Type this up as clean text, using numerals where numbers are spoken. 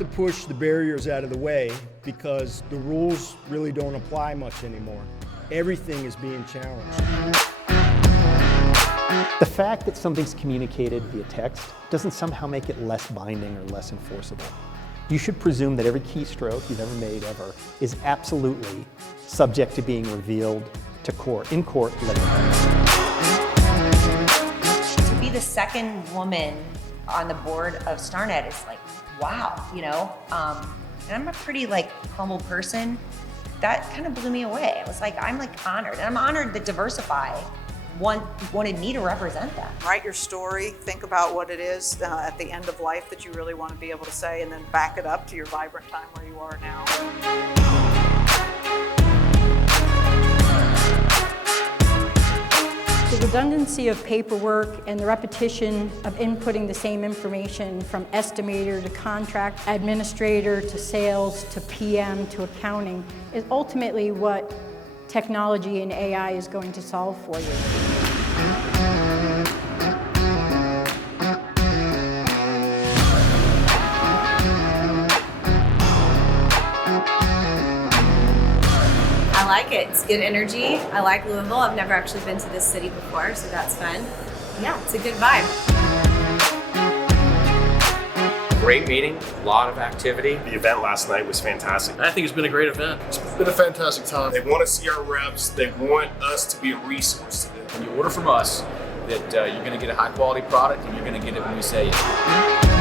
to push the barriers out of the way because the rules really don't apply much anymore. Everything is being challenged. The fact that something's communicated via text doesn't somehow make it less binding or less enforceable. You should presume that every keystroke you've ever made ever is absolutely subject to being revealed to court, in court later. To be the second woman on the board of Starnet is like, wow, you know? And I'm a pretty humble person. That kind of blew me away. I was like, I'm honored. And I'm honored that Diversify wanted me to represent them. Write your story, think about what it is at the end of life that you really want to be able to say, and then back it up to your vibrant time where you are now. The redundancy of paperwork and the repetition of inputting the same information from estimator to contract administrator to sales to PM to accounting is ultimately what technology and AI is going to solve for you. I like it. It's good energy. I like Louisville. I've never actually been to this city before, so that's fun. Yeah, it's a good vibe. Great meeting, a lot of activity. The event last night was fantastic. I think it's been a great event. It's been a fantastic time. They want to see our reps. They want us to be a resource to them. When you order from us, that you're going to get a high quality product and you're going to get it when we say it.